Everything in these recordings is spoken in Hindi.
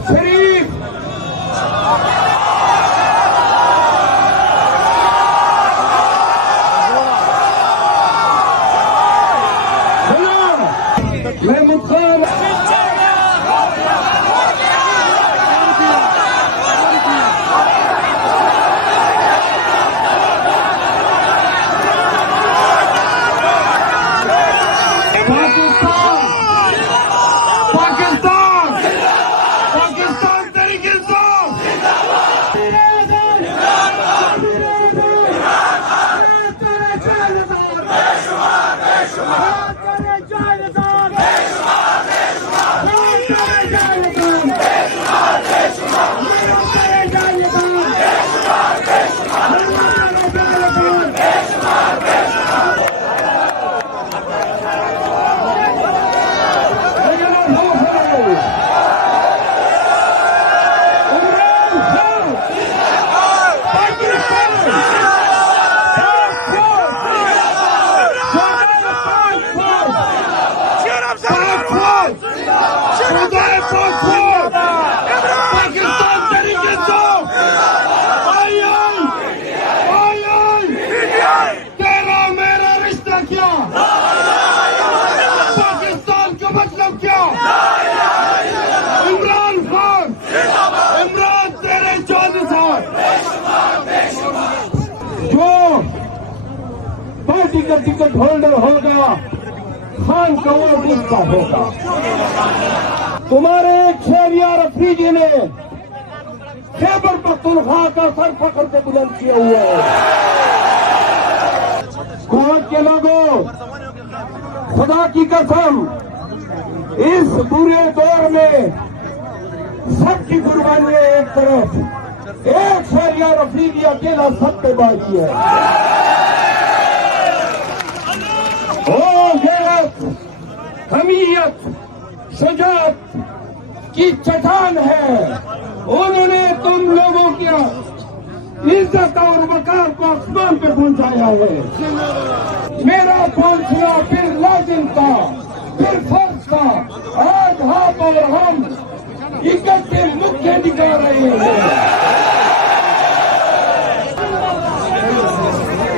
शरीफ महमूद खान पार्टी का टिकट होल्डर होगा, खान का वोट उसका होगा। तुम्हारे शहरियार अफरीदी ने खैबर पख्तूनख्वा का सर फख्र से बुलंद किया हुआ है। कुवैत के लोगों, खुदा की कसम, इस बुरे दौर में सबकी कुर्बानियां एक तरफ, एक शहरियार अफरीदी अकेला सब पे बाकी है। हमीयत, शुजाअत की चट्टान है। उन्होंने तुम लोगों की इज्जत और वकार को आसमान पे पहुंचाया है। मेरा पहुंचना फिर लाजिम था, फिर फर्ज था। आज आप और हम इकट्ठे मुख्य दिखा रहे हैं।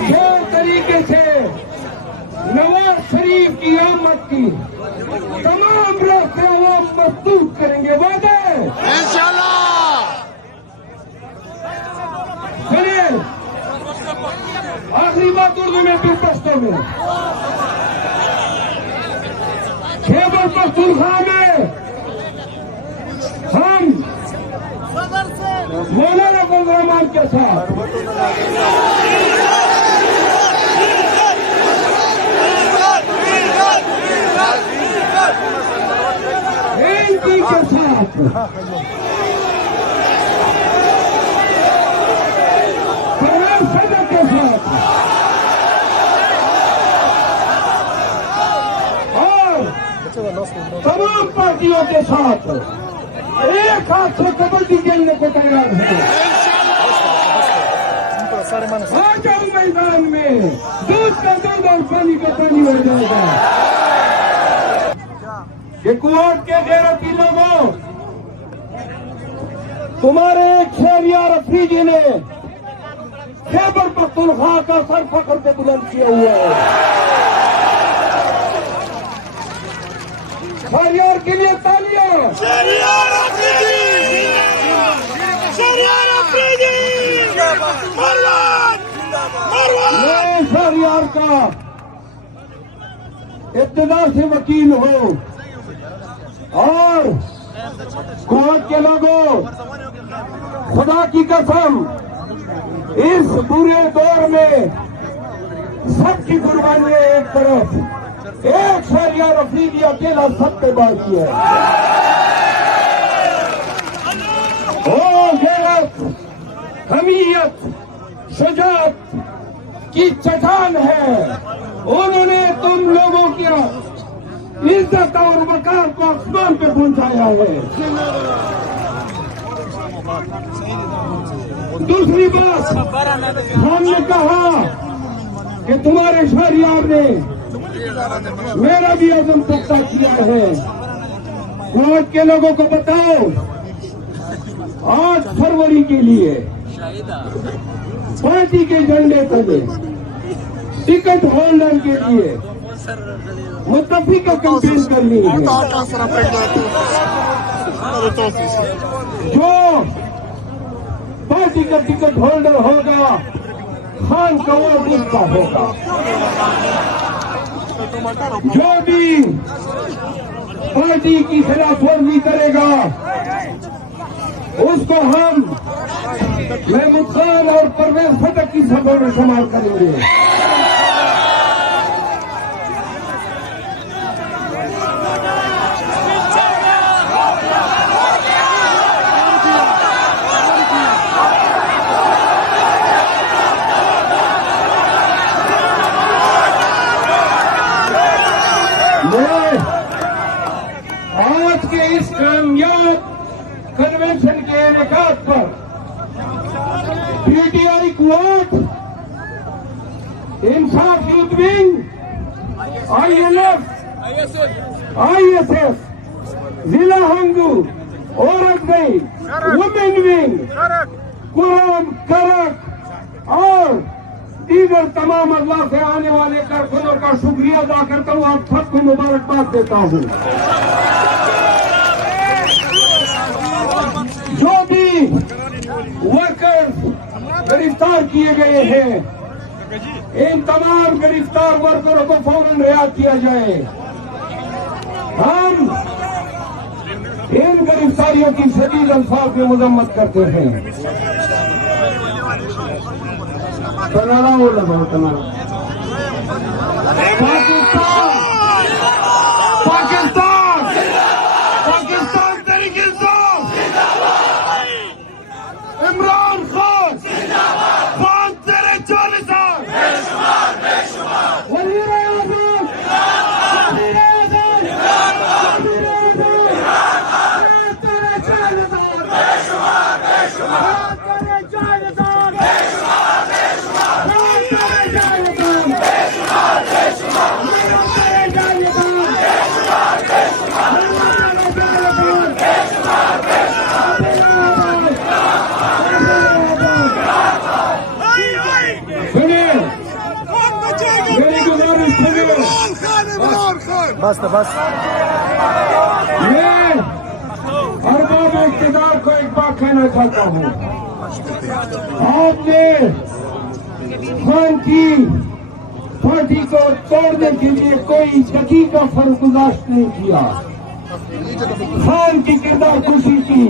जिस तरीके से नवाज शरीफ की आमद की तमाम रास्ते वो मजबूत करेंगे। वादे इंशाल्लाह। सुनिए, आखिरी बात उर्दू में फिर पश्तो में। खैबर पख्तूनख्वा में हम मौलाना फजल रहमान के साथ के साथ सदर के साथ और तमाम पार्टियों के साथ एक हाथ से कबड्डी खेलने को तैयार है। आ जाओ मैदान में, दूध का दूध और पानी का पानी हो जाएगा। ये कुवैत के गैरती लोगों, तुम्हारे शहरियार अफरीदी ने खैबर पख्तूनख्वा का सर फख्र से बुलंद किया हुआ है। शहरियार के लिए तालियां। शहरियार अफरीदी, शहरियार अफरीदी, मैं शहरियार का इब्तिदा से वकील हूँ और कुवैत के लोगों, खुदा की कसम, इस बुरे दौर में सबकी कुर्बानियां एक तरफ, एक शहरियार अफरीदी अकेला सब पे बाकी है। ओ गैरत, हमीयत, शुजाअत की चट्टान है। उन्होंने तुम लोगों की इज्जत और वकार को आसमान पे पहुंचाया है। दूसरी बात, हमने कहा कि तुम्हारे शहरियार ने मेरा भी अज़म पक्का किया है। कुवैत के लोगों को बताओ, के लिए, पार्टी के झंडे तले, टिकट होल्डर के लिए मुत्तफिका कैंपेन करनी है। जो पार्टी का टिकट होल्डर होगा, खान का वोट उसका होगा। जो भी पार्टी की खिलाफवर्जी करेगा, उसको हम महमूद खान और परवेज खटक की सभा में शामिल करेंगे। आज के इस कामयाब कन्वेंशन के इनेकाद पर पीटीआई क्वाड, इंसाफ यूथ विंग, INF, ISF, जिला हंगू, औरत विंग, वुमेन विंग, कुरान करक और दीगर तमाम अल्लाह से आने वाले कारकुनों का शुक्रिया अदा करता हूँ। आप सबको मुबारकबाद देता हूँ। जो भी वर्कर्स गिरफ्तार किए गए हैं, इन तमाम गिरफ्तार वर्करों को फौरन रिहा किया जाए। हम इन गिरफ्तारियों की शदीद अल्फाज में मजम्मत करते हैं। पाकिस्तान तरीके से इमरान खान पांच तेरे 40 वज़ीर आज़म बस मैं अरबाब इक़्तिदार को एक बात कहना चाहता हूँ। आपने खान की पार्टी को तोड़ने के लिए कोई दकीका फर्क नहीं किया। खान की किरदार खुशी की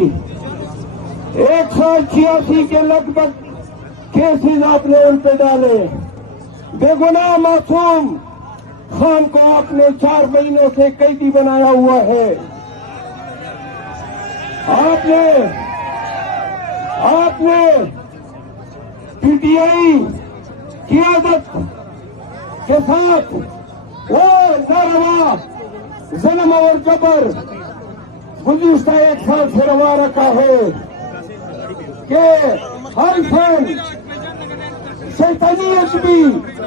186 के लगभग केसेस आपने उन पे डाले। बेगुनाह मासूम खान को आपने 4 महीनों से कैदी बनाया हुआ है। आपने पीटीआई क़ियादत के साथ वो नारवा जुल्म और जबर गुज़िश्ता 1 साल से रवा रखा है कि हर फर्द शैतानियत भी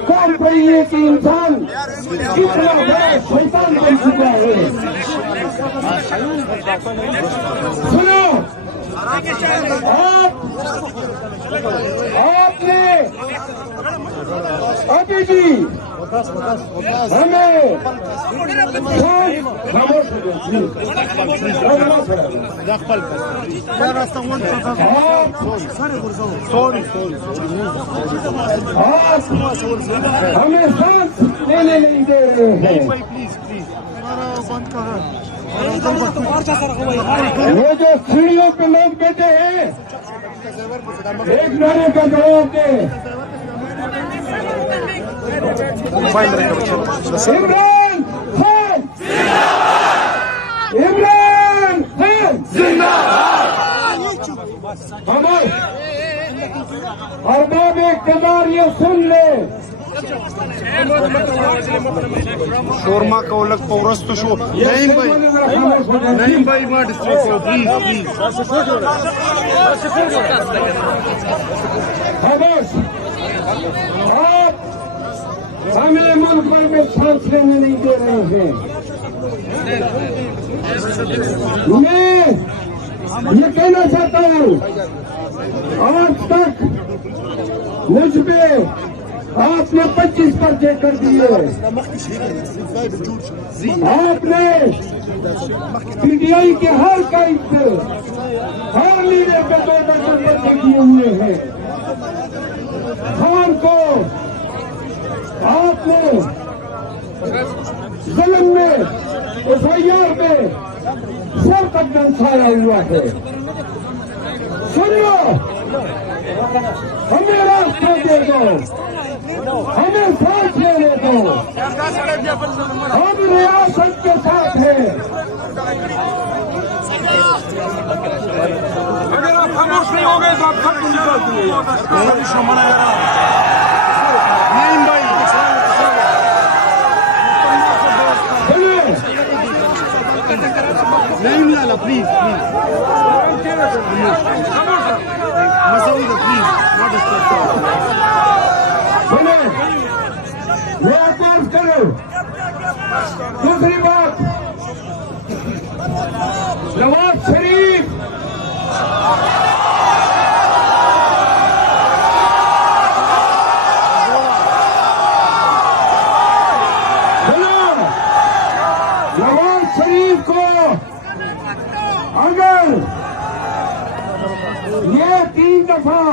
कर रही है कि इंसान कितना बड़ा शैतान बन चुका है। सुनो, आपने अभी भी हमें हमें सांस लेने नहीं दे रहे हैं। ये जो सीढ़ियों पे लोग बैठे हैं, एक नारे का जवाब दे। इमरान खान इमरान खान जिंदाबाद। अरबाब इक़्तिदार ये सुन ले। शोरमा कौलक पौरस्त शो नहीं भाई मां डिस्ट्रिक्ट प्लीज आप हमें मुल्क भर में सांस लेने नहीं दे रहे हैं। मैं ये कहना चाहता हूँ आज तक मुझ पे आपने 25 पर्चे कर दिए। आपने पीटीआई के हर काइद पे हर लीडर पे 2 दर्जन पर्चे किए हुए हैं। खान को आपने जुल्म में FIR पे सर तक दर्शाया हुआ है। सुनियो, हमें रास्ता दे दो, हमें सांस लेने दो। हम रियासत के साथ हैं। अगर आप खामोश नहीं हो गए तो आप खत्म निकाल नहीं मिला प्लीज प्लीज सुने, मैं अर्ज करूं। दूसरी बात, नवाज शरीफ नवाज शरीफ को अगर ये 3 दफा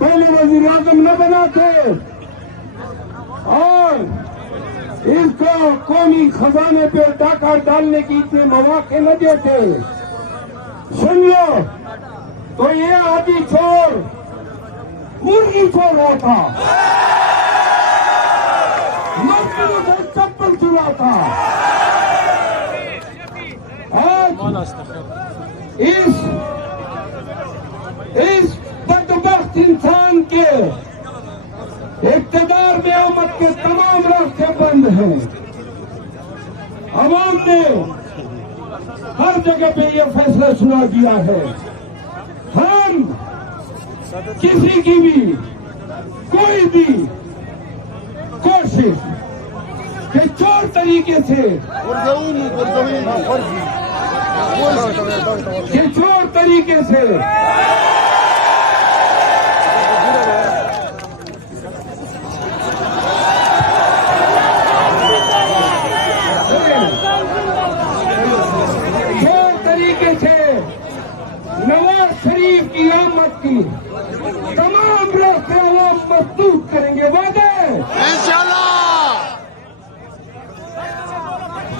पहले वजीर आजम न बनाते और इसको कौमी खजाने पे डाका डालने की इतने मौके न देते, सुन लो, तो ये आदि चोर मुर्गी चोर होता, मस्जिदों से चप्पल चुराता। आज इस बदबख्त इंसान के इक़्तिदार में आमद के तमाम रास्ते बंद हैं। अवाम ने हर जगह पे ये फैसला सुना दिया है। हम किसी की भी कोई भी कोशिश के चोर तरीके से नवाज शरीफ की आमद की तमाम रास्ते वो मजबूत करेंगे। वादे इंशाल्लाह।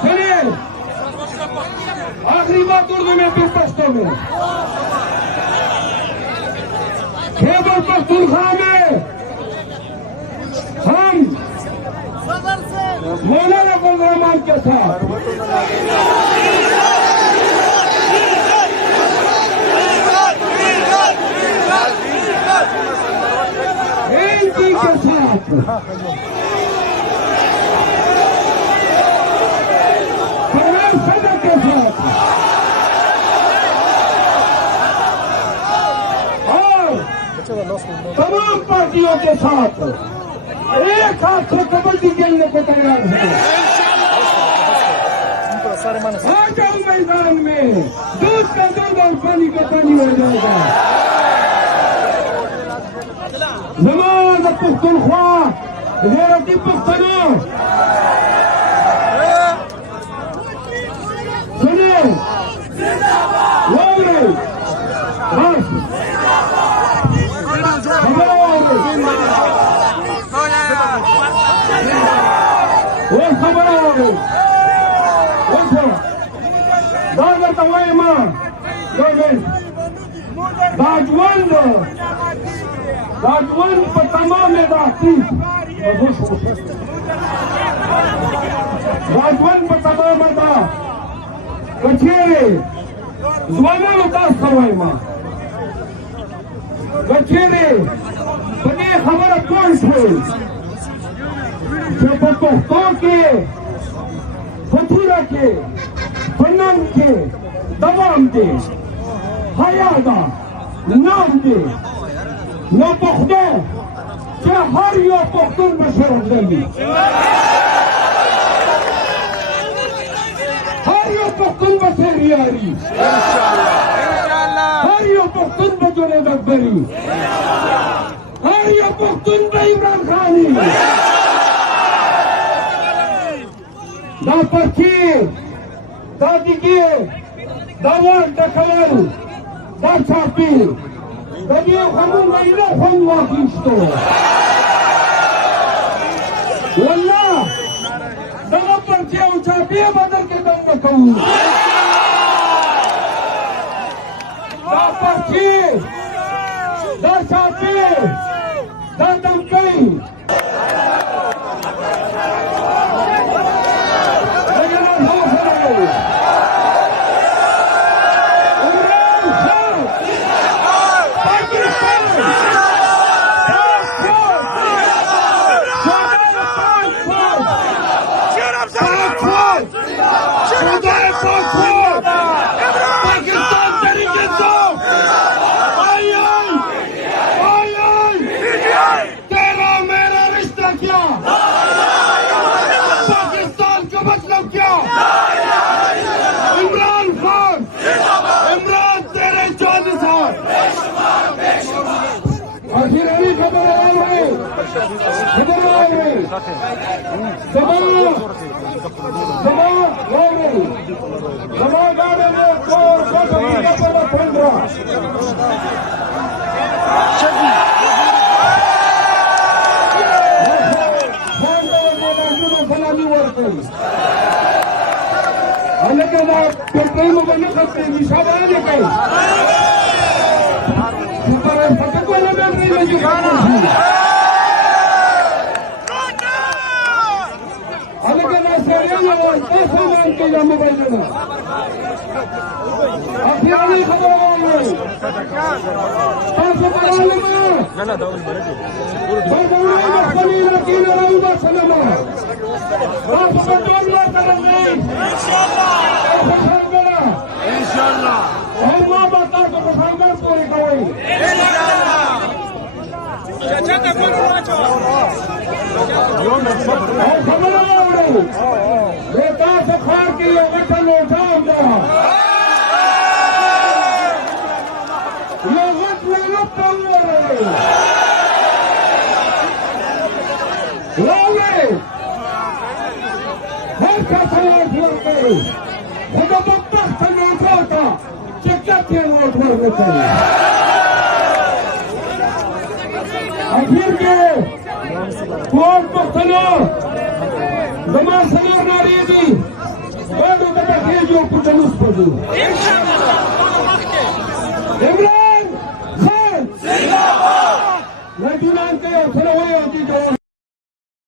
सुनिए, आखिरी बात उर्दू में फिर पश्तो में। खैबर पख्तूनख्वा में हम मौलाना फजल रहमान के साथ एनपी के साथ परवेज सदर के साथ और तमाम पार्टियों के साथ एक हाथ से कबड्डी खेलने को तैयार है। आ जाओ मैदान में, दूध का दूध और पानी का पानी हो जाएगा। नमाज पुख्तनख्वा गैरती पुख्तनों, सुनिए, वो खबर हो गई। दादा तवाई मां दाजवन पर तमाम राजवन पर तमाम कचेरे जवाना उतास तवाई मां कचेरे बने खबर कौन थे जो पुख्तों के फतूरा के फनन के दवाम दे हयादा नाम दे नो पुख्तो के हर यो पुख्तून बशर देंगी हर यो पुख्तून बशर यारी हर यो Pukhtun Arya Pakhtunkhwa Imran Khani. Da Parkir, da Digir, da Wal, da Kawal, da Chapir, da Dio Hamun, da Ila Hanwa Kisto. Wallah, da Parkir, Chapir, Badal ke dam Kau. Da Parkir, da Chapir, da Damkai. Akhir ke Tuan Pokhtano Zaman Sanar Nari ini baru kita keju putus padu. Imran Khan Zindabad. Najunan ke Sarawaya di Jawa